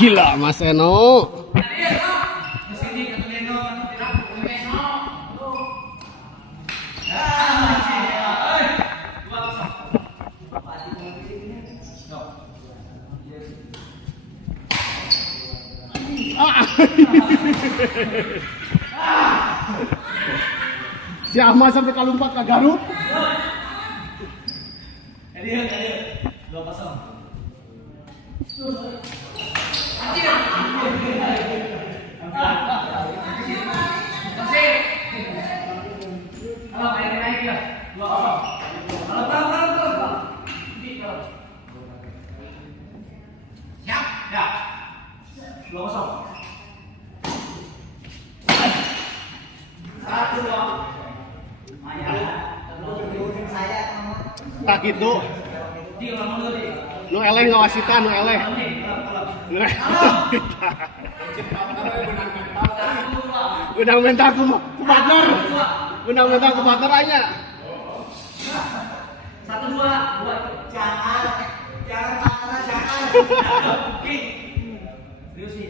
Gila Mas Eno. Si Ahmad sampai kalumpat ke Garut. Ayo, 2-0. Tak gitu. Nu eleh ngawasitan, nu eleh. Undang mental ku partner. Undang mental ku partner aja. 1, 2. Jangan partner, jangan. Serius sih.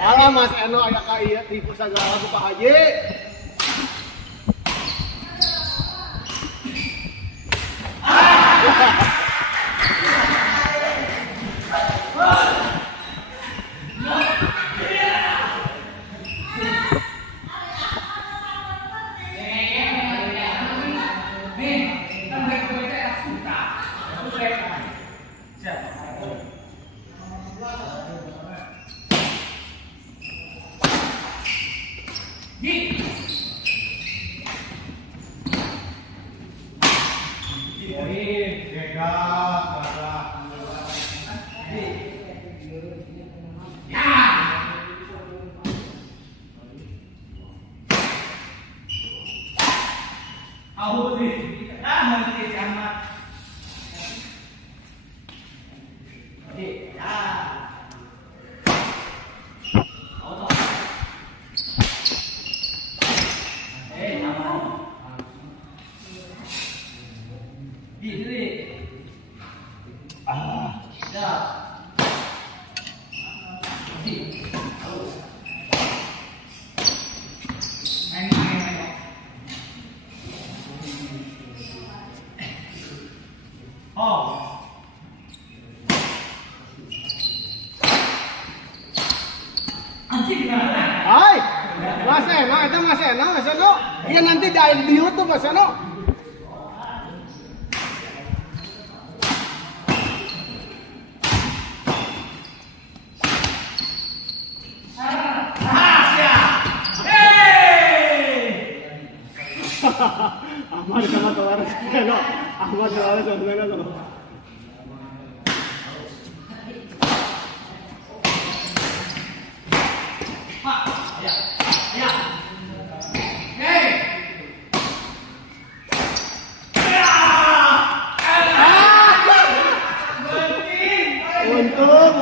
Alah Mas Eno aya ka ieu tipu sagala ku Pak Haji. Hai, Mas Eno, itu Mas Eno. Iya nanti di YouTube Mas Eno. Ahmad sama keluar Eno. Ahmad keluar sama Eno.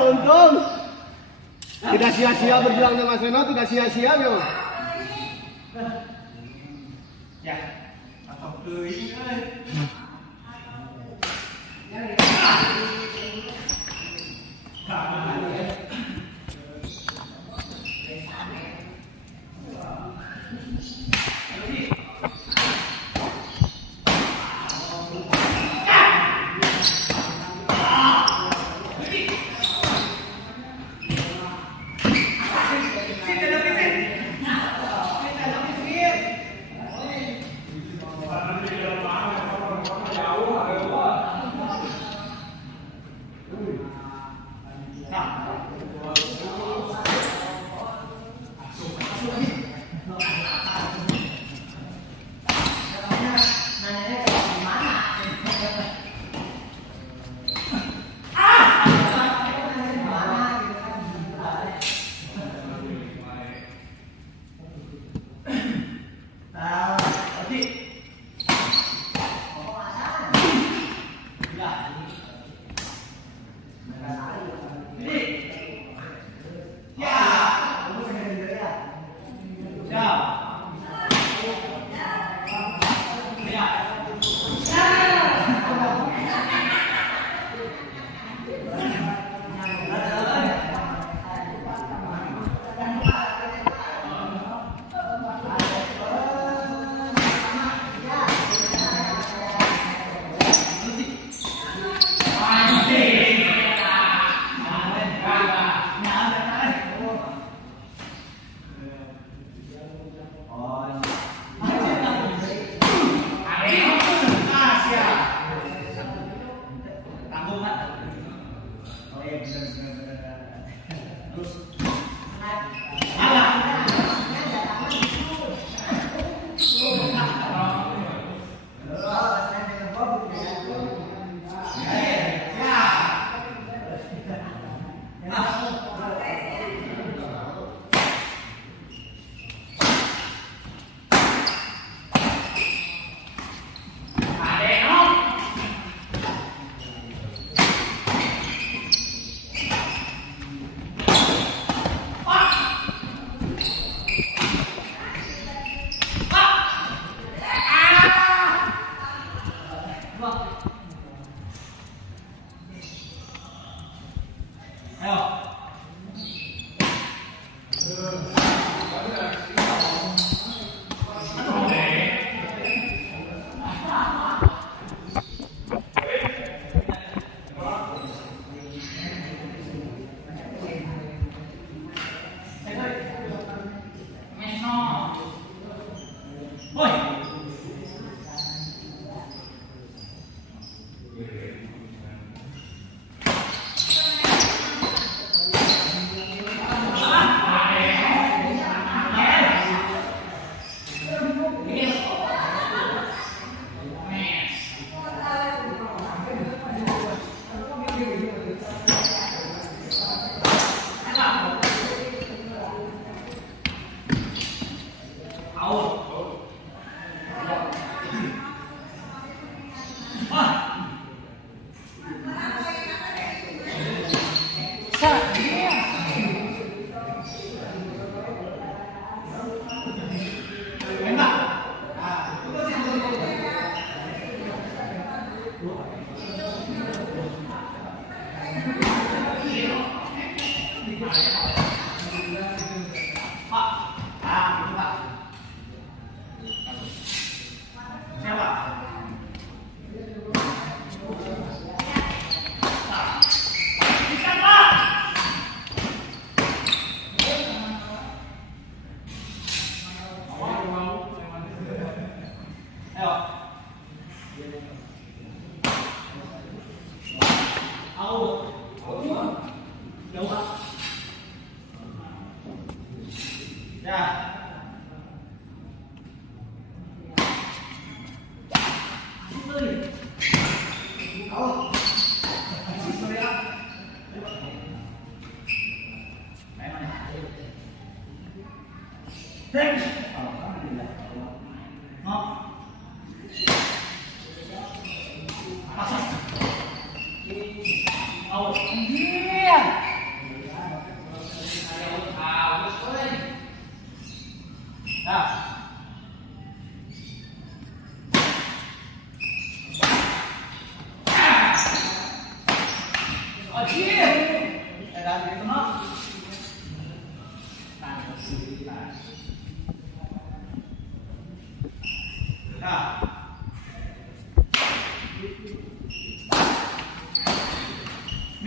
Untung. Tidak sia-sia berjuangnya Mas Eno, tidak sia-sia yo. Ya, atau teuing euy.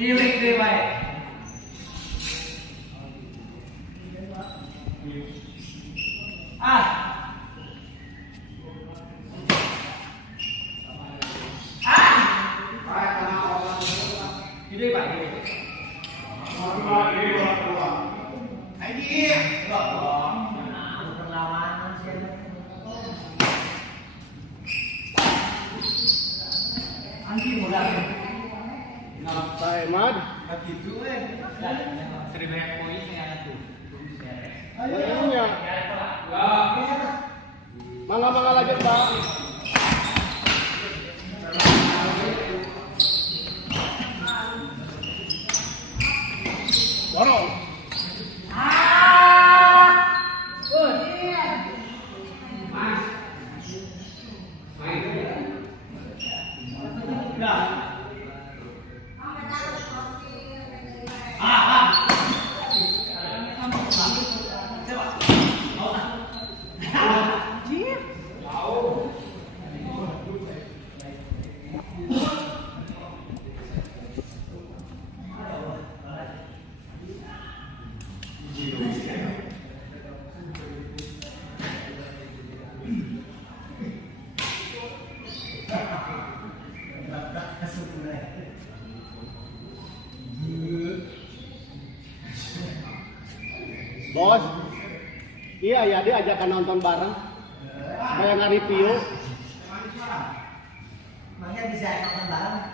Milik deh baik. Ini baik. Pak Ahmad. Iya. Mangga lanjut, Pak. Dorong. Bos. Iya ya dia ajakan nonton bareng. Kayak nge-review. Makanya bisa nonton bareng.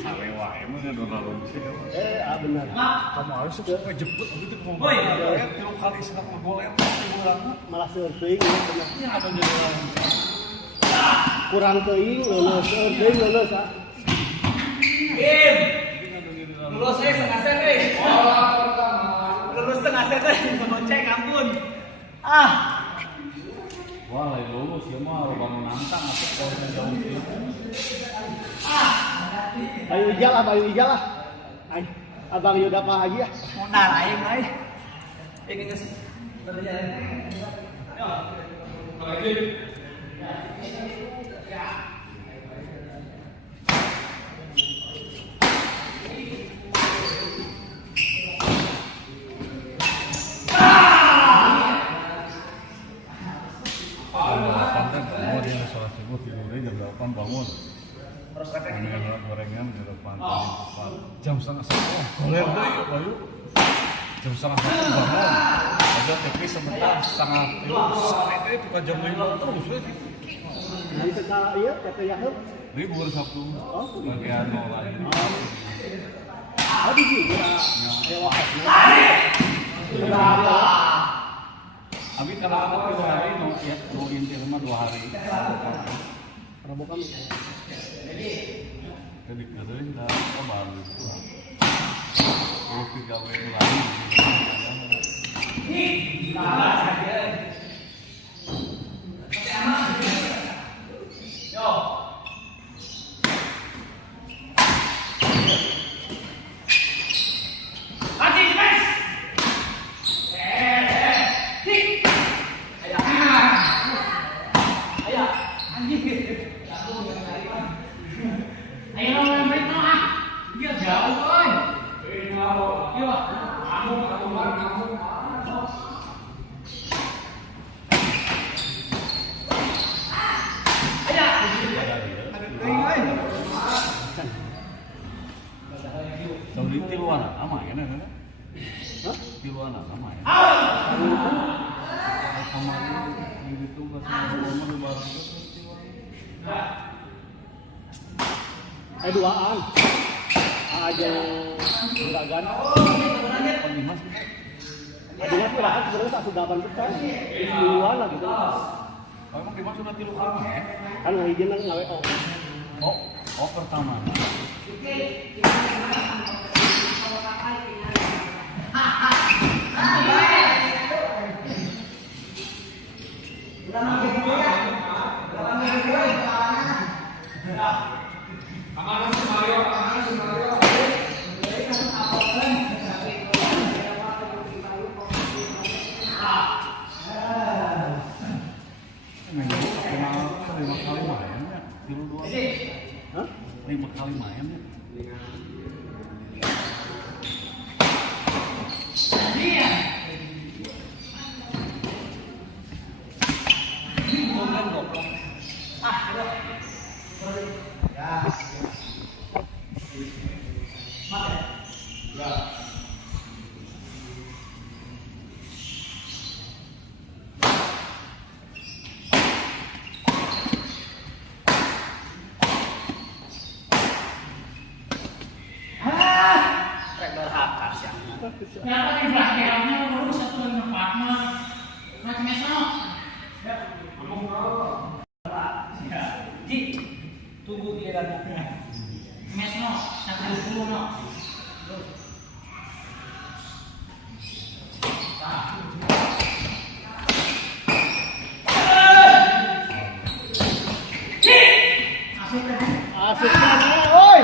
Sarewa emang ada lalu sih. Benar. Kamu harus suka jemput gitu kamu. Woi, tiap kali sekat ngegolem kurang. Malah surfing ya benar. Ini ada jadi lalu. Kurang teuing lulus, teuing lulus ah. Game. Lulus setengah set nih. Lulus setengah set nih. Ngecek ampun. Wah, lain lulus ya mah bangun nantang atau kolnya jauh sih. Bayu Ijal lah. Ay, Abang Yuda Pak Haji ya. Modal aing euy. Ini geus berjalan. Bangun dia sholat subuh tidurnya jam 8 bangun. Terus kakek Ini gorengan di depan jam setengah 1 goler deh ya Bayu. Jam setengah 1 bangun. Ada TV sebentar setengah 3 sore deh bukan jam 5 terus deh. Nanti sekali ya kata Yahoo. Libur Sabtu. Bagian lain. Aduh juga. Ewa. Abi kalau ada 2 hari mau inti rumah 2 hari. Rabu kami. Jadi kerjain dah baru. Oh 3 bulan lagi. Di tiluan sama ya nih? Hah? Tiluan sama ya? Sama itu pas mau lebaran terus tiluan. Duaan. Aja juragan. Dimas. Dimas juragan sebenarnya tak sudah 8%. Duluan lah gitu. Emang Dimas sudah tilu kali ya? Kan ngahijin ngawe Oh pertama. Hah? 5 kali main ya? Kenapa di belakangnya lurus satu tempatnya? Macam esok. Ji, tunggu dia datang. Mesno, 120 no. Asik mana, oi.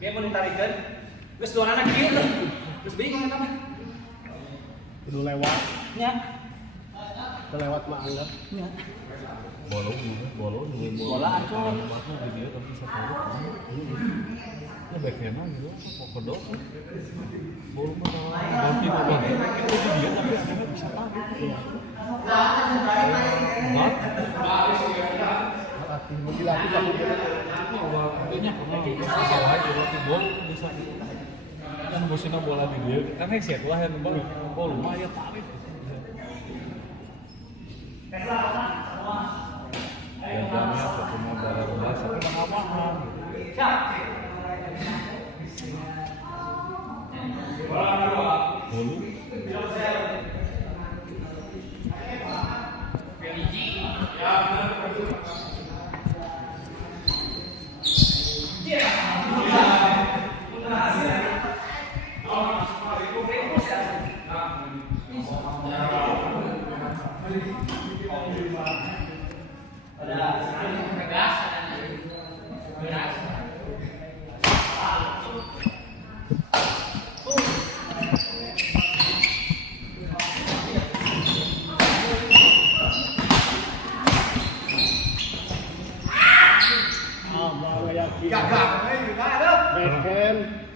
Dia mau ditarikkan. Terus dua anak kieu. Terus bingung eta mah. Kudu lewat. Nya. Kelewat mah anggap. Bola ancur. di dia tapi satu ya backhandnya gitu kok kedok bola mah tidak banget itu dia tapi akhirnya bisa tarik Dilatih kamu banyak salah aja waktu gol bisa kan bosnya bola di dia karena set lah yang bang bola mah ya tarik dan jamnya cuma bola sampai mengawahan bolu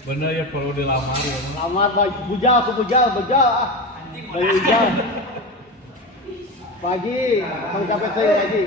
bener ya perlu dilamar ya lamar bujal ah. Bayi bujal. Pagi, Bang capek saya pagi.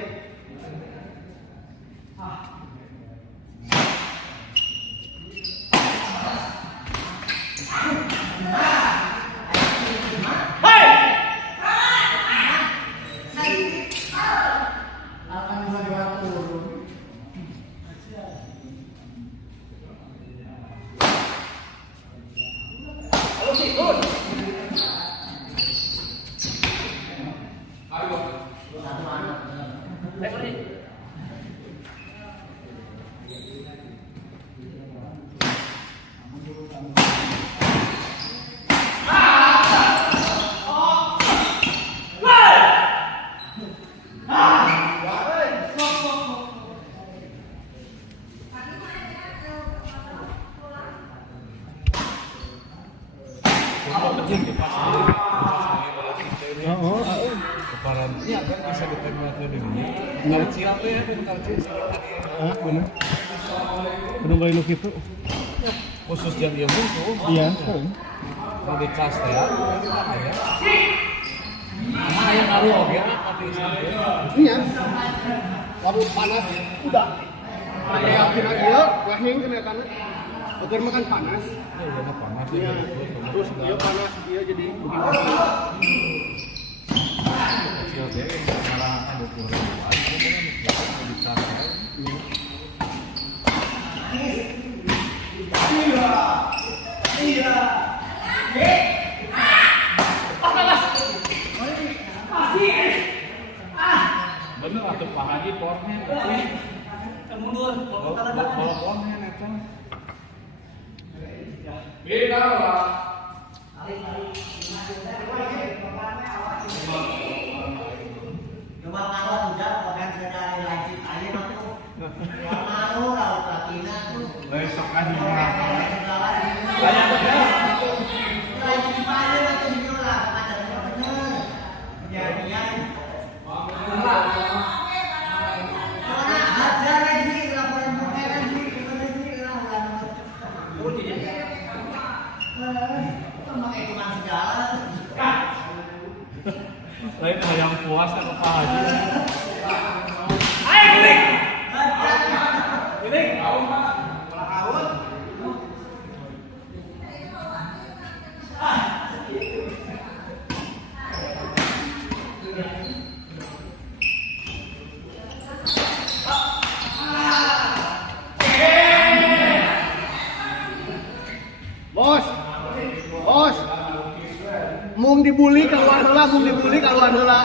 Keparan, iya kan bisa ditembak ke dunia. Kalau siapa ya kan kalau Bener. Belum kali lu gitu. khusus yang dia musuh. Iya. Mau dicas ya. Mana yang ngaruh oke tapi Iya. Kamu panas udah. Kayak kena dia, wahing kena karena betul makan panas. ya udah panas Iya. ya. Terus dia panas dia jadi begini. Kecil deh, malah 20.000 aja kan mau dicas ya. Bener atuh Pak Haji pornya Mundur, kalau pornya netang. beda lah. Cuma kalau tidak pakai dari lanjut aja tuh. Mau kalau platina tuh. Besok kan ini. Banyak ya. Lanjut aja nanti diolah ada benar. Kejadian. Mana ada lagi laporan bukan lagi lah. Pakai cuma segala. Lain yang puas sama Pak Haji. Ayo kuning. Kuning. Bos. Mung dibully keluar heula, mung dibully keluar heula.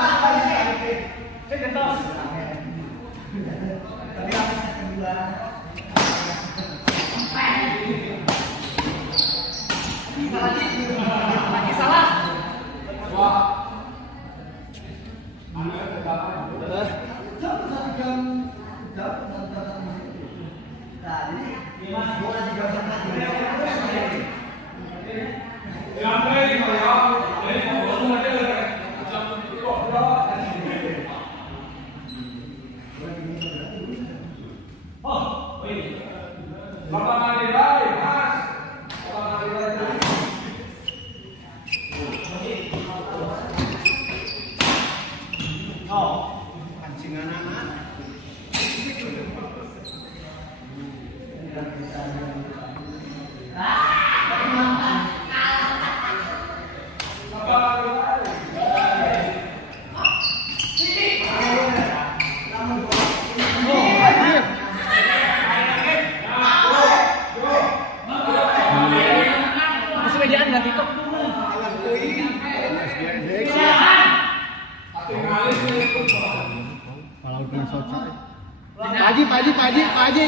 Pak Haji.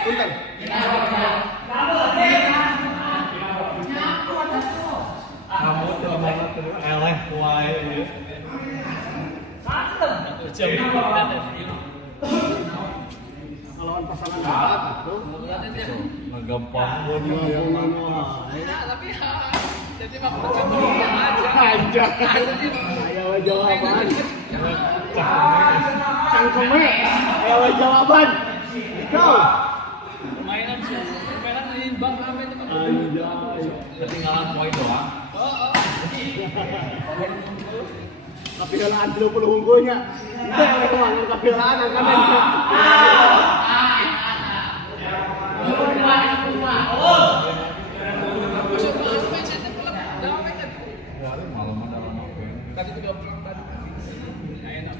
Punten. Kamu tuh mana tuh eleh wae ieu. Jam kita Lawan pasangan hebat tuh. Ngegampang mun yang mana. tapi jadi mah bercanda aja. Ayo jawaban. Cangkeme. Ayo jawaban. Kau. Permainan imbang rame teman. Anjay. Ketinggalan poin doang. Kapilaan 30 unggulnya. Itu yang kapilaan angkatan. Malam dalam apa? Tadi 30 tadi. Enak.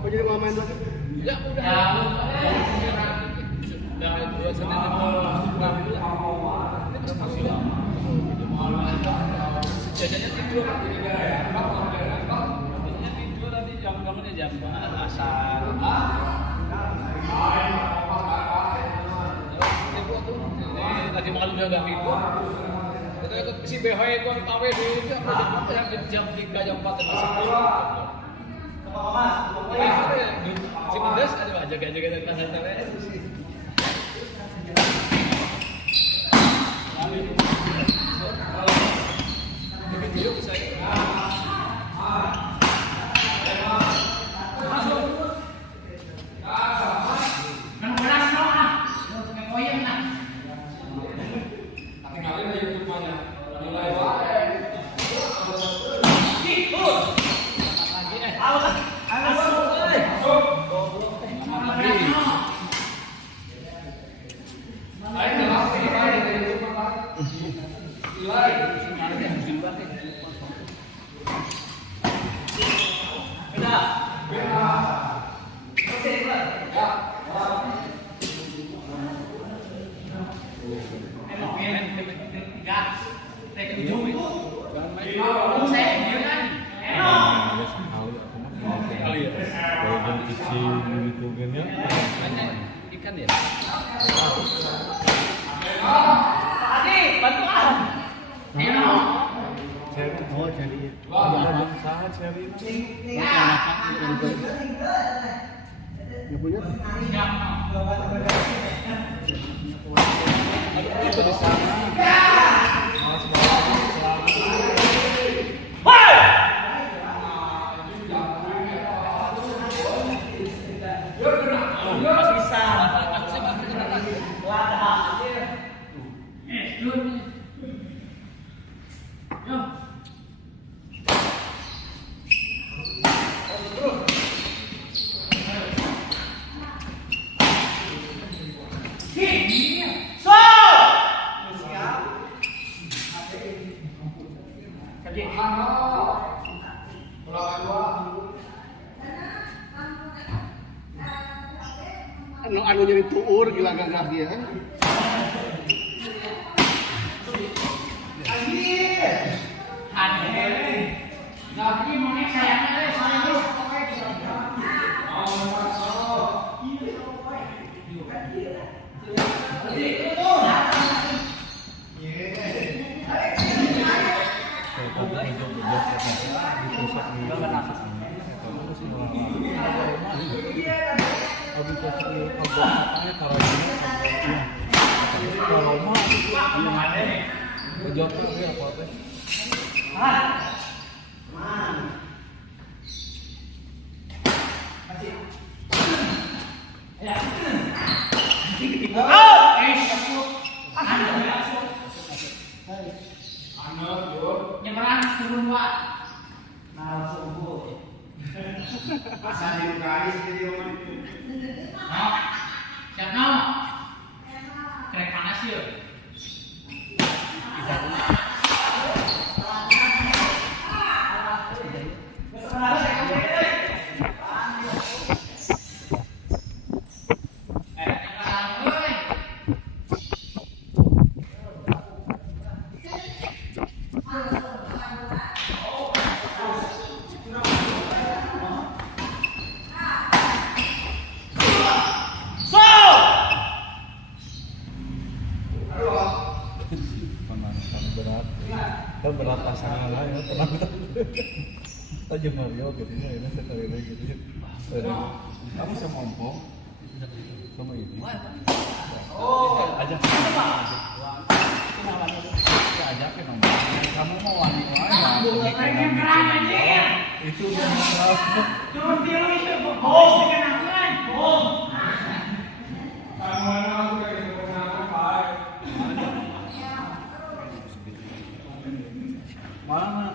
Kok jadi mau main lagi? Ya udah. Udah 2 Senin masih lama. Biasanya tidur nanti jam-jamnya jam asar. Tadi malam juga nggak tidur. Kita ikut si BH itu yang tawe dulu yang jam 3 jam 4 masih tidur. Si Mendes ada jaga-jaga dari santai. Ikan ya? Oh, jadi. Sangat seri. Ya punya. Itu di sana. Anu jadi tuur gila gagah dia. Nyebrang turun Pak. Siap no. Krek panas yuk. pernah kita aja Mario gitu ya, ini sekali lagi gitu. Kamu sama ompong, sama ini. Ajak ajakin om. Kamu mau wanita itu Turun tiru itu, bohong sekenangan, bohong. mana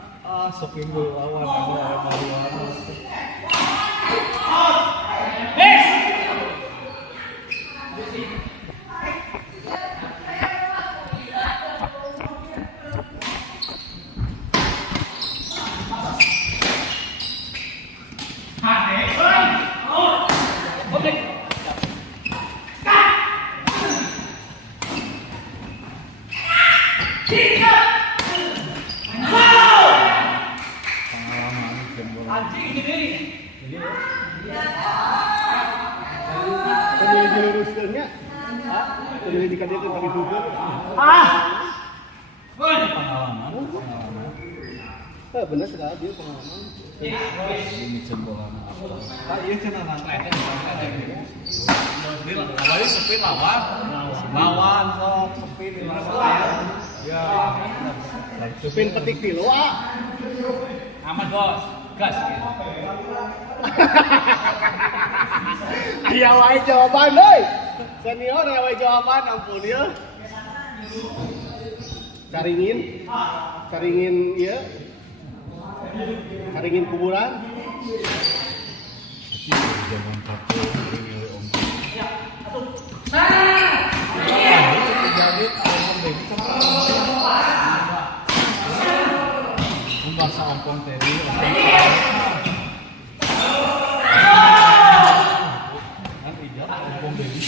sopin dulu lawan ada Mariano. Pengalaman jam bola. Pemilih diluruskannya, pemilih dikadirkan kami juga. Pengalaman. Benar sekali dia pengalaman. Ini jam bola. Iya cenah nangkep. Kali sepin lawan sok sepin ya. Supin petik kilo Aman bos, gas. Aya wae jawaban euy. Senior aya wae jawaban ampun ya. Caringin ieu. Caringin kuburan. Zaman satu ini oleh om. Jadi om Dewi bahasa ompong teri kan ijab ompong Dewi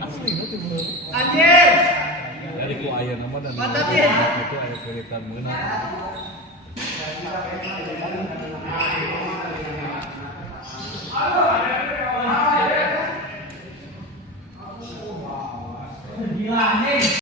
asli itu bener Anjir. dari ku aya nama dan Mantap ya. itu aya keritan meunang Gila nih.